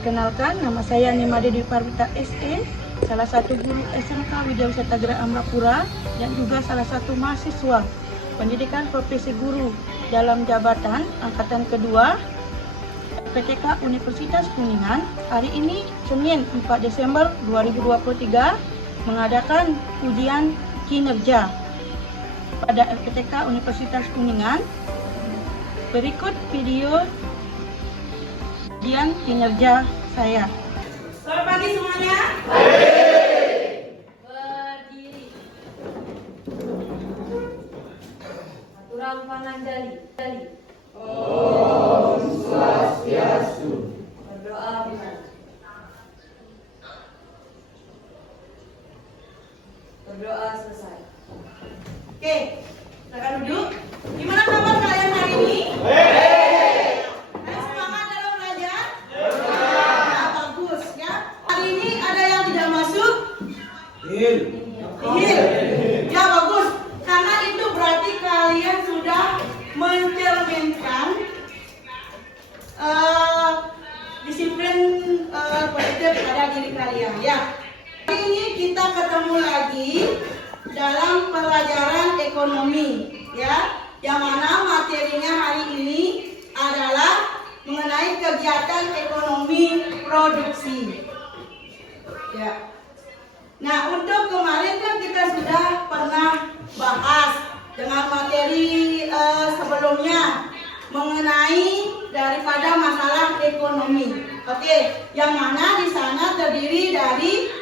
Perkenalkan, nama saya Nimade Dwi Parwita SE, salah satu guru SMK Widya Wisata Gera Amrapura dan juga salah satu mahasiswa pendidikan profesi guru dalam jabatan angkatan kedua PTK Universitas Kuningan. Hari ini Senin 4 Desember 2023 mengadakan ujian kinerja pada LPTK Universitas Kuningan. Berikut video ujian kinerja saya. Selamat pagi semuanya. Berdiri. Aturan pananjali. Om Swastiastu. Berdoa dimana? Berdoa selesai. Oke, silakan duduk. Gimana kabar kalian hari ini? Ayo semangat dalam belajar? Nah, bagus ya. Hari ini ada yang tidak masuk? Iya. Ya bagus. Karena itu berarti kalian sudah mencerminkan disiplin positif pada diri kalian ya. Hari ini kita ketemu lagi dalam pelajaran ekonomi ya, yang mana materinya hari ini adalah mengenai kegiatan ekonomi produksi ya. Nah, untuk kemarin kan kita sudah pernah bahas dengan materi sebelumnya mengenai daripada masalah ekonomi. Oke, yang mana di sana terdiri dari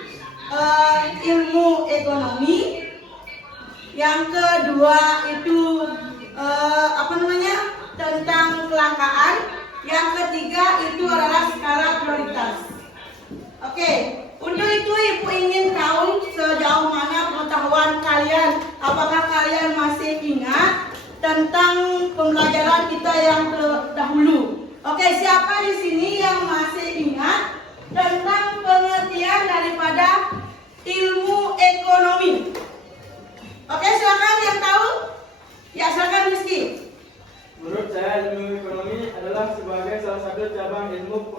ilmu ekonomi. Yang kedua itu tentang kelangkaan. Yang ketiga itu adalah skala prioritas. Oke, untuk itu Ibu ingin tahu sejauh mana pengetahuan kalian. Apakah kalian masih ingat tentang pembelajaran kita yang terdahulu? Oke, siapa di sini yang masih ingat tentang pengertian daripada ilmu ekonomi? Oke, silakan yang tahu. Ya, silakan Rizky. Menurut saya, ilmu ekonomi adalah sebagai salah satu cabang ilmu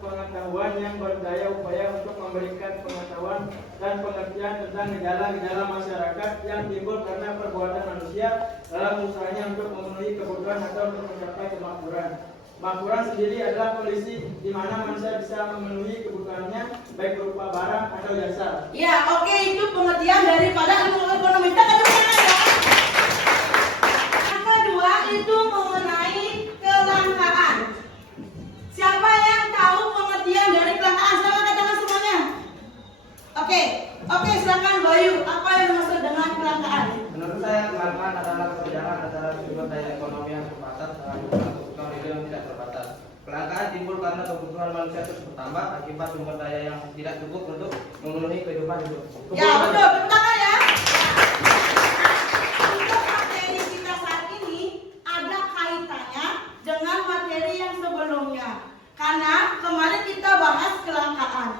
pengetahuan yang berdaya upaya untuk memberikan pengetahuan dan pengertian tentang gejala-gejala masyarakat yang timbul karena perbuatan manusia dalam usahanya untuk memenuhi kebutuhan atau untuk mencapai kemakmuran. Kemakmuran sendiri adalah kondisi di mana manusia bisa memenuhi kebutuhannya baik berupa barang atau jasa. Ya, oke, itu pengertian daripada ilmu ekonomi. Kita ketemu ya. Yang kedua itu mengenai kelangkaan. Siapa yang tahu pengertian dari kelangkaan? Silakan katakan semuanya. Oke, silakan Bayu. Apa yang dimaksud dengan kelangkaan? Menurut saya, kelangkaan adalah perbedaan antara sumber daya ekonomi yang terbatas dengan kebutuhan hidup yang tidak terbatas. Kelangkaan timbul karena kebutuhan manusia terus bertambah akibat sumber daya yang tidak cukup untuk memenuhi kehidupan hidup. Ya, betul. Tepuk tangan ya. Untuk materi kita saat ini ada kaitannya dengan materi yang sebelumnya. Karena kemarin kita bahas kelangkaan.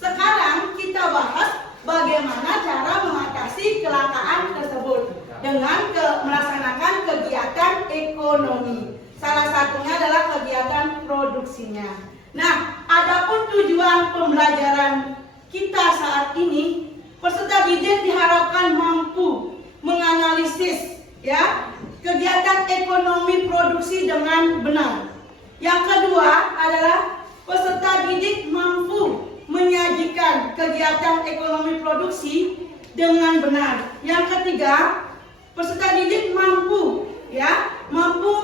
Sekarang kita bahas bagaimana cara mengatasi kelangkaan tersebut dengan melaksanakan kegiatan ekonomi. Salah satunya adalah kegiatan produksinya. Nah, adapun tujuan pembelajaran kita saat ini, peserta didik diharapkan mampu menganalisis ya kegiatan ekonomi produksi dengan benar. Yang kedua adalah peserta didik mampu menyajikan kegiatan ekonomi produksi dengan benar. Yang ketiga, peserta didik mampu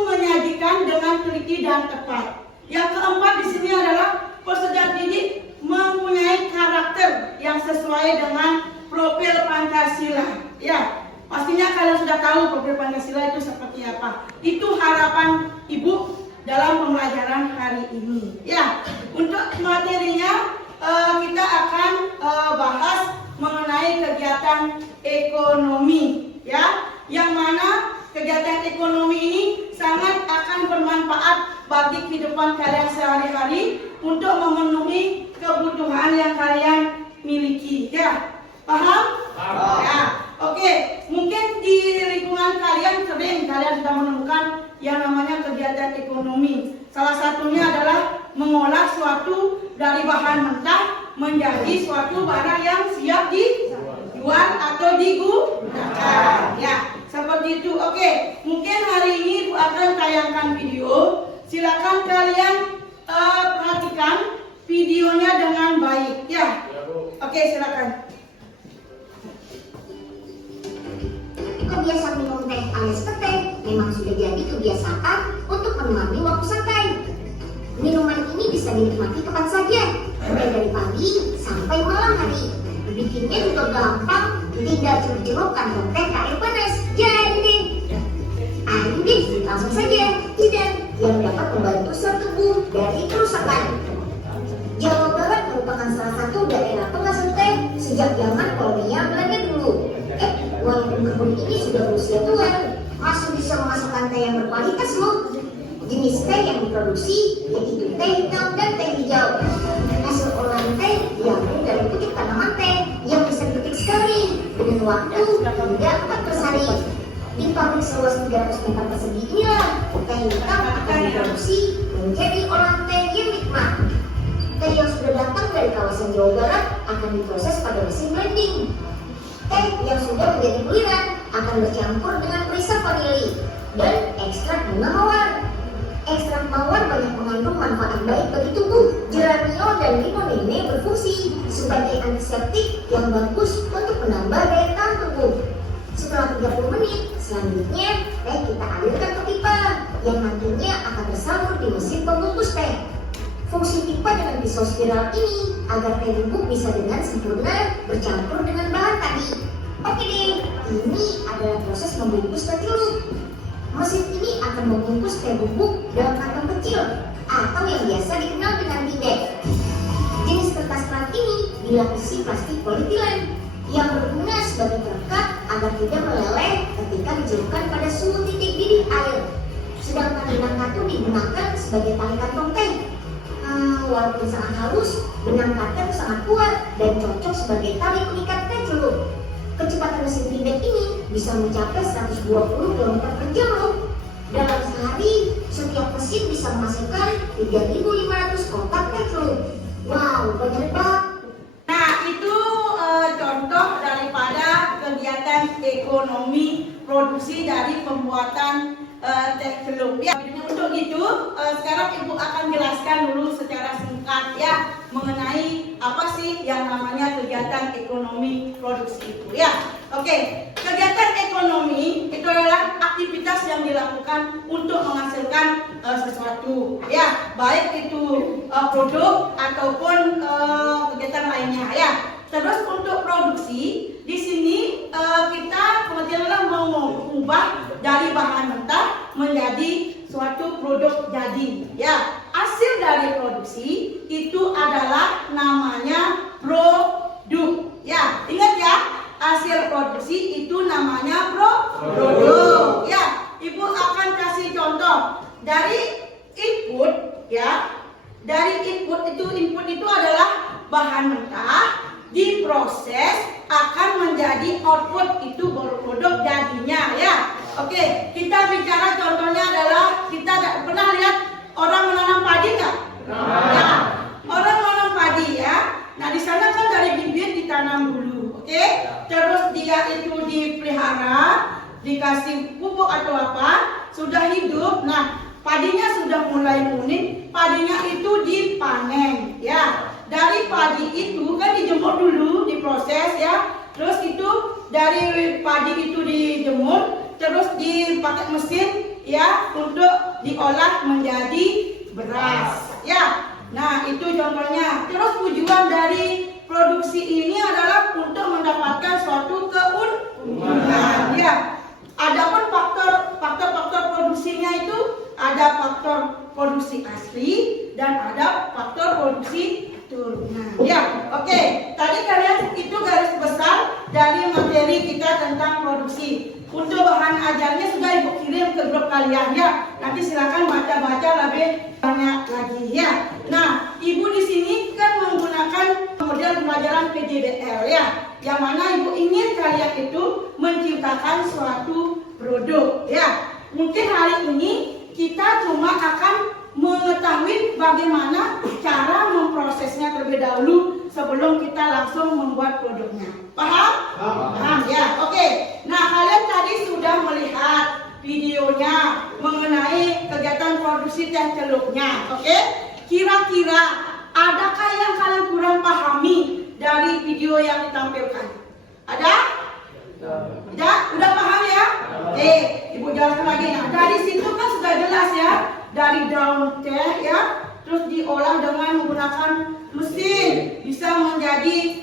menyajikan dengan teliti dan tepat. Yang keempat di sini adalah peserta didik mempunyai karakter yang sesuai dengan profil Pancasila. Ya, pastinya kalian sudah tahu profil Pancasila itu seperti apa. Itu harapan Ibu dalam pembelajaran hari ini. Ya, untuk materinya kita akan bahas mengenai kegiatan ekonomi, ya, yang mana kegiatan ekonomi ini sangat akan bermanfaat bagi kehidupan kalian sehari-hari untuk memenuhi kebutuhan yang kalian miliki. Ya, paham? Paham. Ya, oke. Mungkin di lingkungan kalian sering kalian sudah menemukan yang namanya kegiatan ekonomi. Salah satunya adalah mengolah suatu dari bahan mentah menjadi suatu barang yang siap dijual atau digunakan. Ya, seperti itu. Oke, mungkin hari ini Ibu akan tayangkan video. Silakan kalian perhatikan videonya dengan baik. Ya, oke, silakan. Kebiasaan minum teh alias teh memang sudah jadi kebiasaan untuk menemani waktu santai. Minuman ini bisa dinikmati kapan saja, mulai dari pagi sampai malam hari. Bikinnya juga gampang, tinggal celup-celupkan teh ke air panas. Jadi deh, ayo deh langsung saja hidan yang dapat membantu sel tubuh dari kerusakan. Jawa Barat merupakan salah satu daerah penghasil teh sejak zaman kolonial Belanda dulu. Walaupun kebun ini sudah berusia tua, masih bisa menghasilkan teh yang berkualitas loh. Jenis teh yang diproduksi yaitu teh hitam dan teh hijau. Hasil olahan teh diambil dari pucuk tanaman teh yang bisa dipetik sekali dengan waktu hingga 4 hari. Di pabrik seluas 300 meter persegi inilah teh hitam akan diproduksi menjadi olahan teh yang nikmat. Teh yang sudah datang dari kawasan Jawa Barat akan diproses pada mesin blending. Teh yang sudah menjadi buliran akan bercampur dengan perisa vanili dan ekstrak bunga mawar. Ekstrak mawar banyak mengandung manfaat baik bagi tubuh. Geranio dan limonene berfungsi sebagai antiseptik yang bagus untuk menambah daya tahan tubuh. Setelah 30 menit, selanjutnya teh kita alirkan ke pipa yang nantinya akan tersalur di mesin pembungkus teh. Fungsi pipa dengan pisau spiral ini agar teh bubuk bisa dengan sempurna bercampur dengan bahan tadi. Oke deh, ini adalah proses membungkus teh celup. Mesin ini akan membungkus teh bubuk dalam kantong kecil atau yang biasa dikenal dengan bidek. Jenis kertas kerat ini dilapisi plastik polietilen yang berguna sebagai perekat agar tidak meleleh ketika dicelupkan pada suhu titik didih air. Sedangkan benang katu digunakan sebagai tali kantong teh. Walaupun sangat halus, benang katen sangat kuat dan cocok sebagai tali pengikat teh celup. Kecepatan mesin bidek ini bisa mencapai 120 km per jam loh. Dalam sehari, setiap mesin bisa menghasilkan 3.500 kotak teh celup. Wow, banyak banget. Nah, itu contoh daripada kegiatan ekonomi produksi dari pembuatan teh celup. Ya, untuk itu sekarang Ibu akan jelaskan dulu secara singkat ya mengenai apa sih yang namanya kegiatan ekonomi produksi itu ya. Oke, kegiatan ekonomi itu adalah aktivitas yang dilakukan untuk menghasilkan sesuatu ya, baik itu produk ataupun kegiatan lainnya ya. Terus untuk produksi di sini kita pengertian adalah mengubah dari bahan mentah menjadi suatu produk jadi ya. Hasil dari produksi itu adalah namanya produk ya. Ingat ya, hasil produksi itu namanya produk ya. Ibu akan kasih contoh dari input ya. Dari input itu adalah bahan mentah diproses akan menjadi output, itu baru produk jadinya ya. Oke, kita bicara contohnya adalah kita pernah lihat orang menanam padi nggak? Ya, orang menanam padi ya. Nah di sana kan dari bibit ditanam dulu, oke? Terus dia itu dipelihara, dikasih pupuk atau apa, sudah hidup. Nah padinya sudah mulai kuning, padinya itu dipanen ya. Dari padi itu kan dijemur dulu, diproses ya. Terus itu dari padi itu dijemur, terus dipakai mesin ya untuk diolah menjadi beras ya. Nah itu contohnya. Terus tujuan dari produksi ini adalah untuk mendapatkan suatu keuntungan ya. Adapun faktor produksinya itu ada faktor produksi asli dan ada faktor produksi turunan ya. Oke, tadi kalian itu garis besar dari materi kita tentang produksi. Untuk bahan ajarnya sudah Ibu kirim ke grup kalian ya. Nanti silakan baca-baca lebih banyak lagi ya. Nah, Ibu di sini kan menggunakan model pembelajaran PJDL ya, yang mana Ibu ingin kalian itu menciptakan suatu produk ya. Mungkin hari ini kita cuma akan mengetahui bagaimana cara memproses terlebih dahulu sebelum kita langsung membuat produknya. Paham? Paham ya. Oke. Nah, kalian tadi sudah melihat videonya mengenai kegiatan produksi teh celuknya. Oke? Kira-kira adakah yang kalian kurang pahami dari video yang ditampilkan? Ada? Ya, udah paham ya? Oke, Ibu jelaskan lagi. Nah, dari situ kan sudah jelas ya, dari daun teh ya, terus diolah dengan menggunakan mesin, bisa menjadi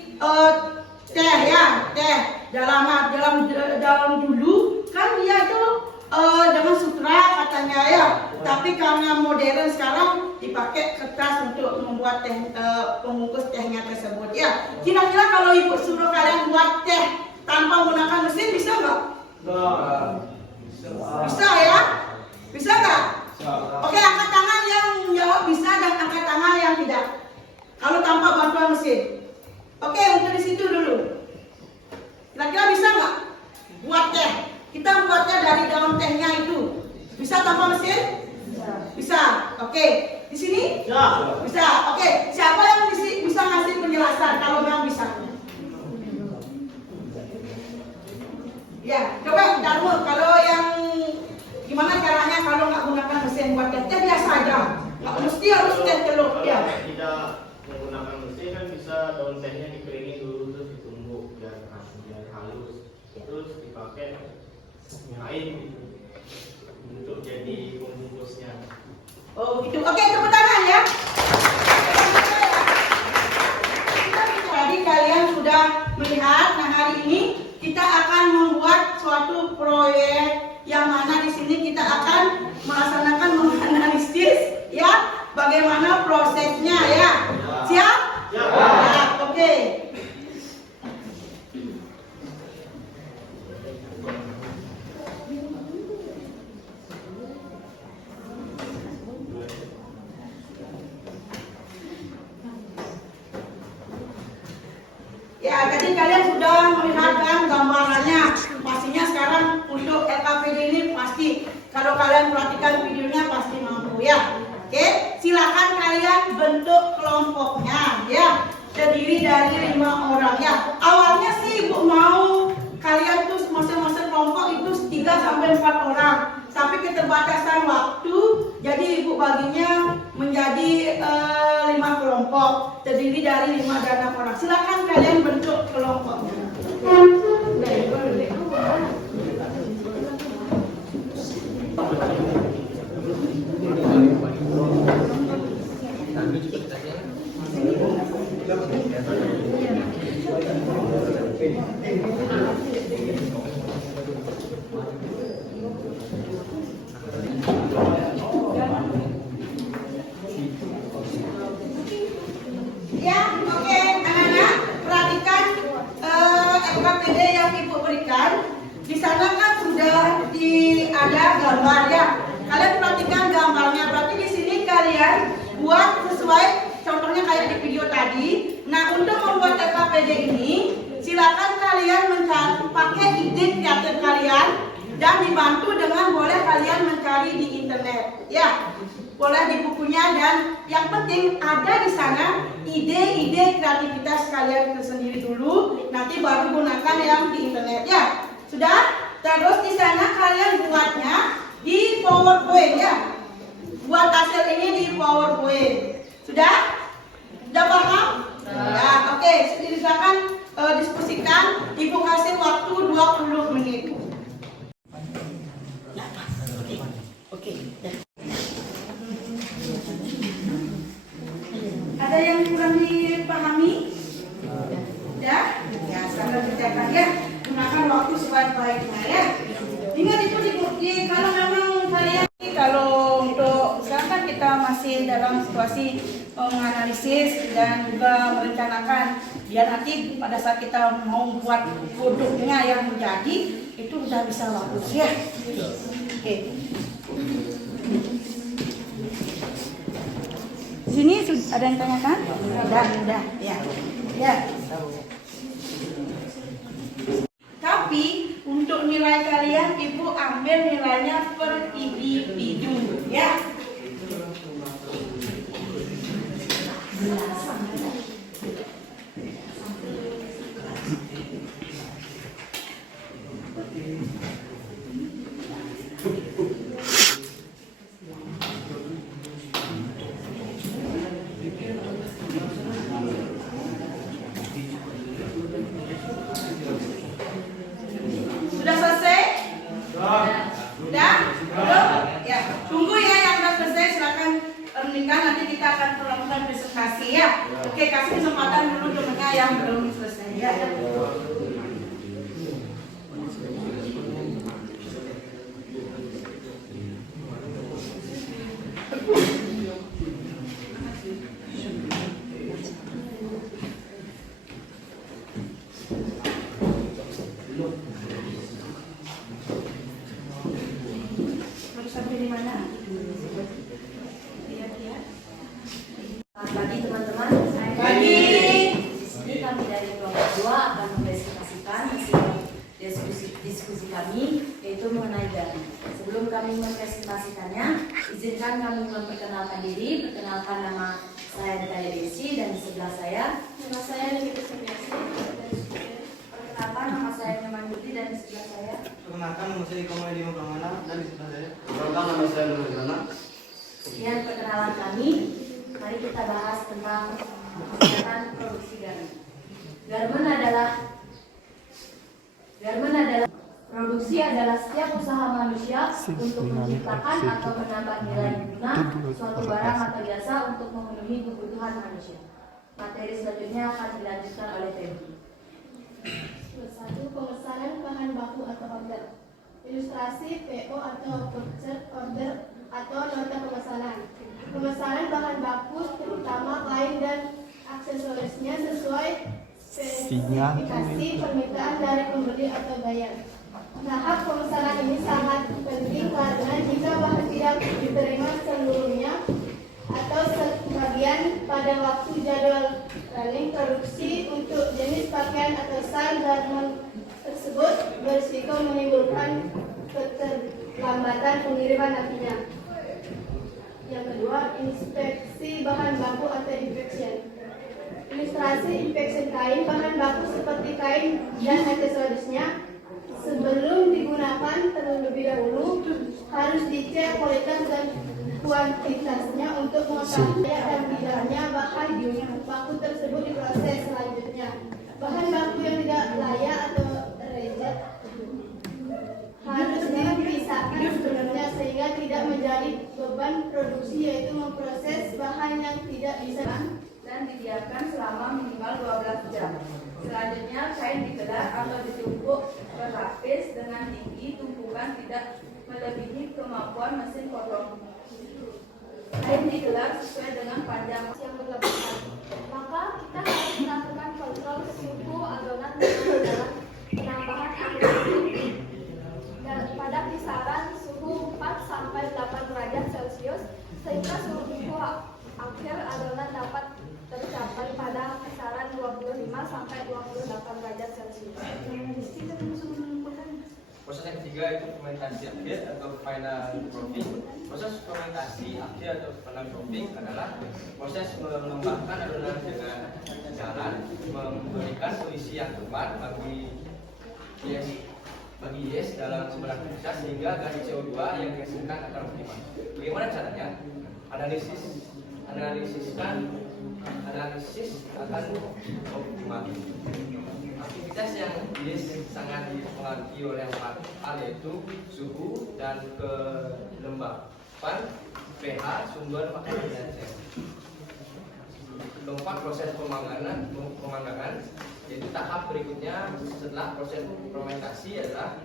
teh ya, teh. Dalam dulu kan dia tuh dengan sutra katanya ya, tapi karena modern sekarang dipakai kertas untuk membuat teh, pembungkus tehnya tersebut ya. Kira-kira kalau Ibu suruh kalian buat teh tanpa menggunakan mesin bisa nggak? Bisa ya? Bisa nggak? Oke, angkat tangan yang menjawab bisa dan angkat tangan yang tidak. Kalau tanpa bantuan mesin. Oke, untuk di situ dulu. Kira-kira bisa nggak buat teh? Kita buatnya dari daun tehnya itu. Bisa tanpa mesin? Bisa. Oke, di sini? Bisa. Oke, siapa yang bisa ngasih penjelasan kalau memang bisa? Ya, coba Darul, kalau yang gimana caranya kalau nggak gunakan mesin buat teh biasa aja, nggak mesti harus teh celuk ya. Tidak menggunakan mesin kan bisa daun tehnya dikeringin dulu terus ditumbuk biar halus, terus dipakai nyalain gitu untuk jadi pembungkusnya. Oh gitu. Oke, tepuk tangan ya. Tadi kalian sudah melihat. Nah, hari ini kita akan membuat suatu proyek yang mana di sini kita akan melaksanakan menganalisis ya bagaimana prosesnya ya. Siap? Ya, oke. Ya, jadi kalian sudah melihat kan gambarannya. Pastinya sekarang untuk LKPD ini pasti kalau kalian perhatikan videonya pasti mampu ya. Oke, silakan kalian bentuk kelompoknya ya. Terdiri dari 5 orang ya. Awalnya sih Ibu mau kalian tuh masing-masing kelompok itu 3 sampai 4 orang. Tapi keterbatasan waktu, jadi Ibu baginya menjadi 5 kelompok. Terdiri dari 5 dan 6 orang. Silakan kalian bentuk kelompoknya. Ya, oke, anak-anak, perhatikan LKPD yang Ibu berikan. Di sana kan sudah ada gambar ya. Kalian perhatikan gambarnya. Berarti di sini kalian buat sesuai contohnya kayak di video tadi. Nah, untuk membuat LKPD ini, silakan kalian pakai ide kreatif kalian dan dibantu dengan boleh kalian mencari di internet. Ya. Boleh di bukunya dan yang penting ada di sana ide-ide kreativitas kalian sendiri dulu, nanti baru gunakan yang di internet ya. Sudah? Terus di sana kalian buatnya di PowerPoint ya. Buat hasil ini di PowerPoint. Sudah? Sudah paham? Ya, oke. Silakan diskusikan. Ibu kasih waktu 20 menit. Oke. Ada yang kurang dipahami? Ya? Ya, sambil kerjakan ya. Gunakan waktu sebaik-baiknya ya. Ingat itu kalau memang kalian kalau untuk sekarang kan kita masih dalam situasi menganalisis dan juga merencanakan biar nanti pada saat kita mau buat produknya yang menjadi itu sudah bisa bagus ya. Oke. Sini ada yang tanyakan? Sudah, ya. Ya. Tapi untuk nilai kalian Ibu ambil nilainya per individu, ya. Oke, kasih kesempatan dulu temennya yang belum selesai ya. Baru sampai di mana? Lihat-lihat. Selamat pagi teman-teman. Pagi. Di sini kami dari kelompok 2 akan mempresentasikan hasil diskusi kami, yaitu mengenai garam. Sebelum kami mempresentasikannya, izinkan kami memperkenalkan diri. Perkenalkan, nama saya Dita Desi dan di sebelah saya. Nama saya Dewi Kusmiasi. Perkenalkan, nama saya Nyoman Putri dan di sebelah saya. Perkenalkan, nama saya Iko Maedi Mukramana dan di sebelah saya. Perkenalkan, nama saya Nurul Nana. Sekian perkenalan kami. Mari kita bahas tentang kegiatan produksi garam. Produksi adalah setiap usaha manusia untuk menciptakan atau menambah nilai guna suatu barang atau jasa untuk memenuhi kebutuhan manusia. Materi selanjutnya akan dilanjutkan oleh Teddy. 1. Pemesanan bahan baku atau order. Ilustrasi PO atau purchase order atau nota pemesanan. Pemesanan bahan baku terutama kain dan aksesorisnya sesuai spesifikasi permintaan dari pembeli atau buyer. Tahap pemesanan ini sangat penting karena jika bahan tidak diterima seluruhnya atau sebagian pada waktu jadwal running produksi untuk jenis pakaian atau style garment tersebut berisiko menimbulkan keterlambatan pengiriman nantinya. Yang kedua, inspeksi bahan baku atau inspection. Ilustrasi inspection kain, bahan baku seperti kain dan aksesorisnya sebelum digunakan terlebih dahulu harus dicek kualitas dan kuantitasnya untuk mengetahui dan tidaknya bahan baku tersebut diproses selanjutnya. Bahan baku yang tidak layak atau reject harus dipisahkan sebenarnya sehingga tidak menjadi beban produksi, yaitu memproses bahan yang tidak bisa Dan didiamkan selama minimal 12 jam. Selanjutnya, kain dikelar atau ditumpuk berlapis dengan tinggi tumpukan tidak melebihi kemampuan mesin potong. Kain dikelar sesuai dengan panjang yang berlebihan. Maka kita harus melakukan kontrol suhu adonan dalam penambahan air dan pada kisaran suhu 4 sampai 8 derajat Celcius sehingga suhu akhir adonan dapat tercapai pada kisaran 25 sampai 28 derajat Celcius. Proses yang ketiga itu fermentasi akhir atau final proofing. Proses fermentasi akhir atau final proofing adalah proses mengembangkan adonan dengan jalan memberikan kondisi yang tepat bagi yes dalam beraktivitas sehingga gas CO2 yang dihasilkan akan optimal. Bagaimana caranya? Analisis akan optimal. Aktivitas yang sangat dipengaruhi oleh 4 hal, yaitu suhu dan kelembapan, pH, sumber makanan dan sel. Keempat, proses pemanggangan, yaitu tahap berikutnya setelah proses fermentasi adalah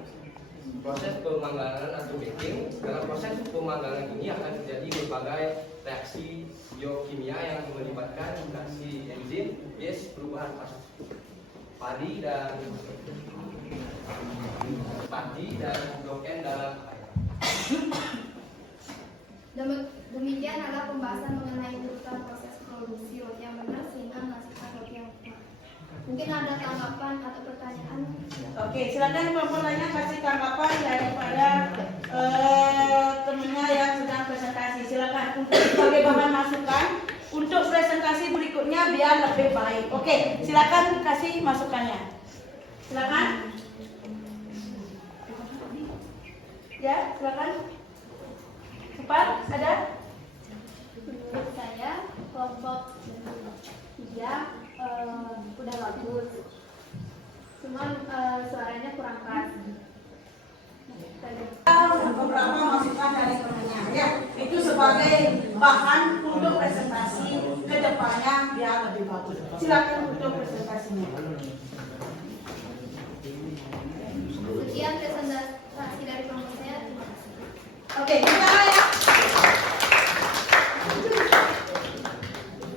proses pemanggangan atau baking. Dalam proses pemanggangan ini akan terjadi berbagai reaksi biokimia yang melibatkan reaksi enzim, perubahan padi dan gloken dalam air. Demikian adalah pembahasan mengenai urutan proses produksi roti yang benar sehingga menghasilkan roti yang benar. Mungkin ada tanggapan atau pertanyaan? Oke, silakan pemulanya kasih tanggapan daripada temennya yang sedang presentasi. Silakan untuk sebagai bahan masukan untuk presentasi berikutnya biar lebih baik. Oke, silakan kasih masukannya. Silakan. Ya, silakan. Cepat, ada? Menurut saya kelompok 3 udah bagus, cuman suaranya kurang keras. Beberapa masukan dari temennya ya, itu sebagai bahan untuk presentasi ke depannya biar lebih bagus. Silakan untuk presentasinya. Sekian presentasi dari kelompok saya. Terima kasih. Oke, kita ya.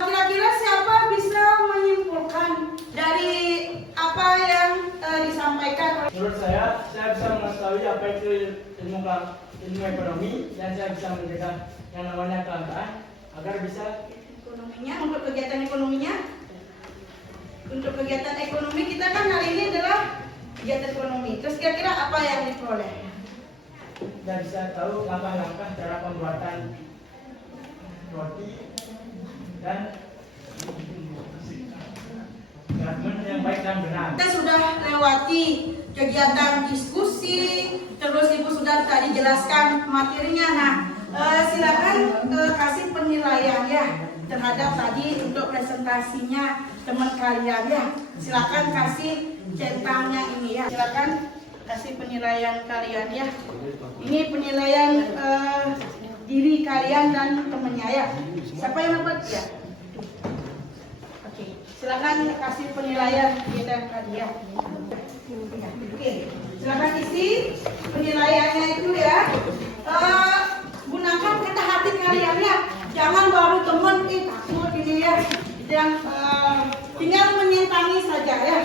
Kira-kira siapa bisa menyimpulkan dari apa yang disampaikan? Menurut saya bisa mengetahui apa itu ilmu ekonomi dan saya bisa mencegah yang namanya kelangkaan agar bisa Ekonominya, untuk kegiatan ekonominya. Untuk kegiatan ekonomi kita kan hari ini adalah kegiatan ekonomi. Terus kira-kira apa yang diperoleh? dan bisa tahu langkah-langkah cara pembuatan roti dan garmen yang baik dan benar. Kita sudah lewati kegiatan diskusi, terus Ibu sudah tadi jelaskan materinya. Nah, silakan kasih penilaian ya terhadap tadi untuk presentasinya teman kalian ya. Silakan kasih centangnya ini ya. Silakan kasih penilaian kalian ya. Ini penilaian diri kalian dan temennya ya. Siapa yang dapat ya? Oke, silakan kasih penilaian kita tadi ya. Oke, silakan isi penilaiannya itu ya. Gunakan kata hati kalian ya. Jangan baru temen takut ini ya. Yang tinggal menyentangi saja ya.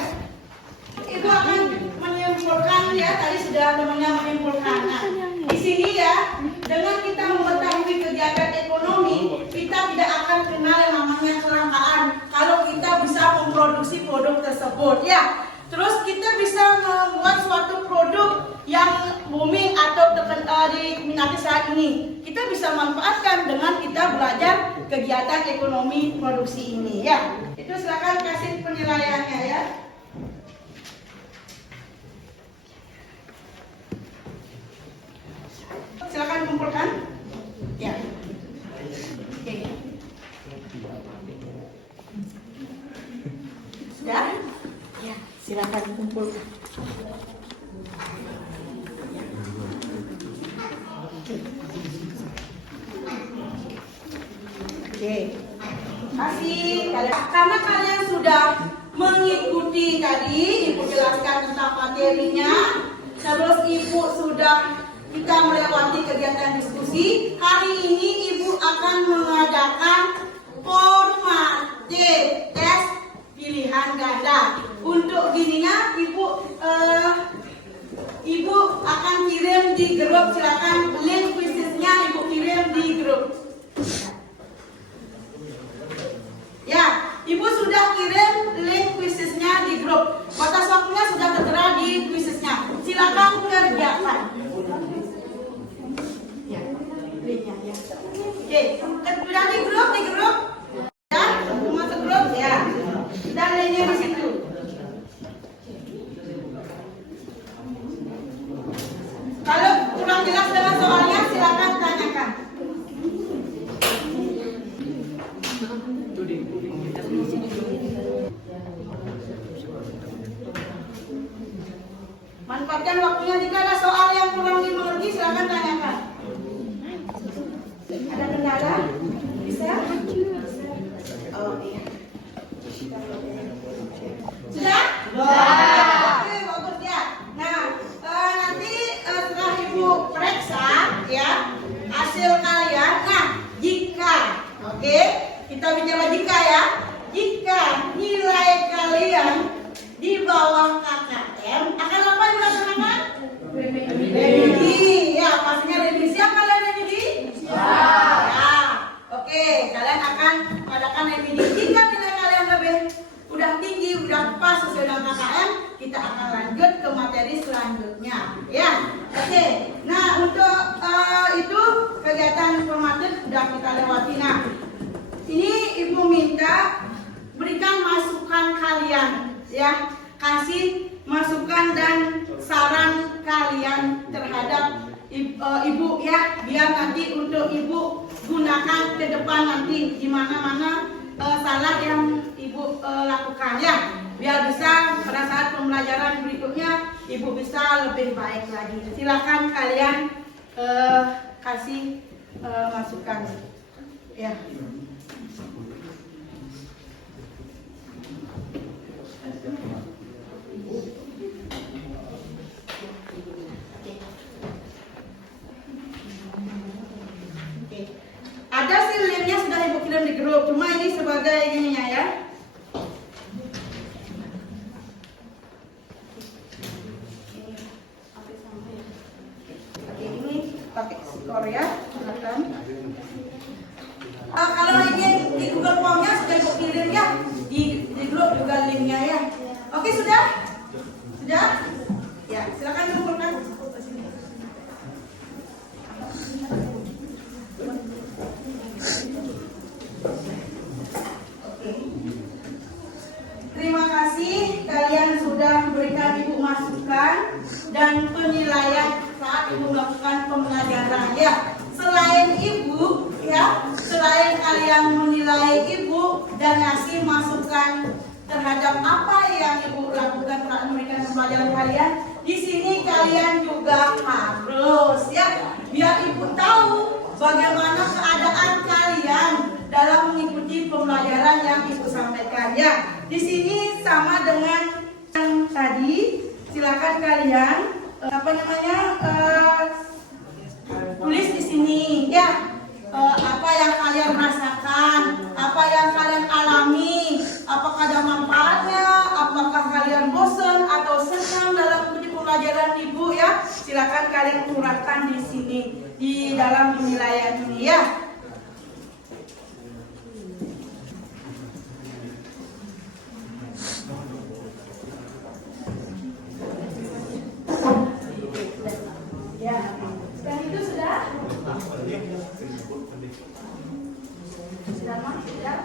Ibu akan menyimpulkan ya, tadi sudah temannya menyimpulkan. Nah, di sini ya, dengan kita mengetahui kegiatan ekonomi, kita tidak akan kenal yang namanya kelangkaan kalau kita bisa memproduksi produk tersebut ya. Terus kita bisa membuat suatu produk yang booming atau diminati saat ini. Kita bisa manfaatkan dengan kita belajar kegiatan ekonomi produksi ini ya. Itu silakan kasih penilaiannya ya. Silakan kumpulkan. Ya. Oke. Sudah? Ya, silakan kumpulkan. Oke. Kasih karena kalian sudah mengikuti tadi Ibu jelaskan tentang materinya, terus Ibu sudah kita melewati kegiatan diskusi. Hari ini Ibu akan mengadakan formatif tes pilihan ganda. Untuk gininya Ibu akan kirim di grup. Silakan link quiznya Ibu kirim di grup. Ya, Ibu sudah kirim link quiznya di grup. Batas waktunya sudah tertera di quiznya. Silakan kerjakan. Ya, linknya ya. Oke, sudah di grup ya, masuk grup ya. Dan linknya di situ. Kalau kurang jelas dengan soalnya, silakan tanyakan. Manfaatkan waktunya. Jika ada soal yang kurang dimengerti, silakan tanyakan. Ada kendala? Bisa? Oh iya. Sudah? Oke, bagus ya. Nah, nanti setelah Ibu periksa ya hasil kalian. Nah, jika, oke, kita bicara jika ya. Jika nilai kalian di bawah KKM, akan apa dilaksanakan? Remedi. Ya, pastinya remedi. Siap kalian remedi? Ya. Oke, kalian akan mengadakan remedi. Jika nilai kalian lebih udah tinggi, udah pas sesuai dengan KKM, kita akan lanjut ke materi selanjutnya. Ya. Oke. Nah, untuk itu kegiatan formatif sudah kita lewati. Nah, ini Ibu minta berikan masukan kalian ya, kasih masukan dan saran kalian terhadap Ibu ya, biar nanti untuk Ibu gunakan ke depan nanti di mana-mana salah yang Ibu lakukan ya, biar bisa pada saat pembelajaran berikutnya Ibu bisa lebih baik lagi. Silakan kalian kasih masukan ya. juga linknya ya. Oke, sudah? Sudah? Ya, silakan kumpulkan. Oke. Terima kasih kalian sudah memberikan Ibu masukan dan penilaian saat Ibu melakukan pembelajaran ya. Selain Ibu ya, selain kalian menilai Ibu dan ngasih masukan terhadap apa yang Ibu lakukan saat memberikan pembelajaran kalian, di sini kalian juga harus ya, biar Ibu tahu bagaimana keadaan kalian dalam mengikuti pembelajaran yang Ibu sampaikan ya. Di sini sama dengan yang tadi, silakan kalian tulis di sini ya. Apa yang kalian rasakan, apa yang kalian alami, apakah ada manfaatnya, apakah kalian bosan atau senang dalam mengikuti pembelajaran Ibu ya. Silakan kalian uraikan di sini di dalam penilaian ini ya. Ya, dan itu sudah. Sudah mas? Sudah?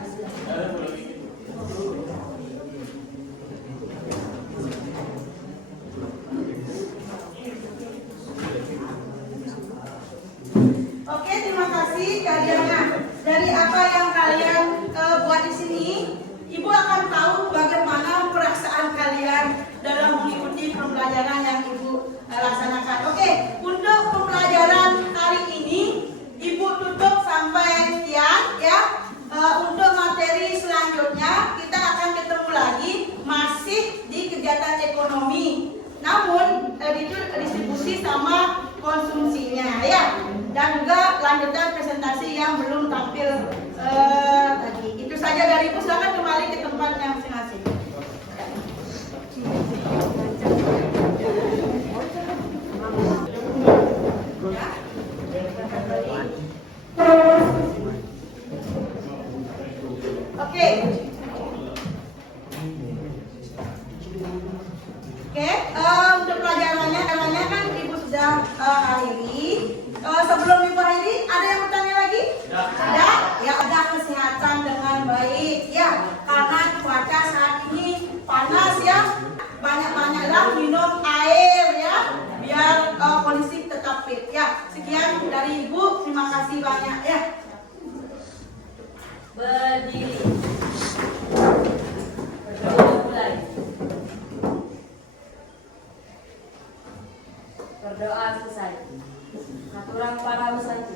Oke, terima kasih kalian. Nah, dari apa yang kalian buat di sini, Ibu akan tahu bagaimana perasaan kalian dalam mengikuti pembelajaran yang Ibu laksanakan. Oke, untuk pembelajaran hari ini Ibu tutup sampai sekian ya. Untuk materi selanjutnya kita akan ketemu lagi masih di kegiatan ekonomi. Namun itu distribusi sama konsumsinya ya. Dan juga lanjutan presentasi yang belum tampil tadi. Itu saja dari Ibu, silakan kembali ke tempatnya masing-masing. Oke, untuk pelajarannya kan Ibu sudah akhiri. Sebelum Ibu akhiri, ada yang bertanya lagi? Ada? Ya, ada kesehatan dengan baik ya. Karena cuaca saat ini panas ya. Banyak-banyaklah minum air ya, biar kondisi tetap fit ya. Sekian dari Ibu, terima kasih banyak ya. Berdiri. Berdoa mulai. Berdoa selesai. Aturan para saja.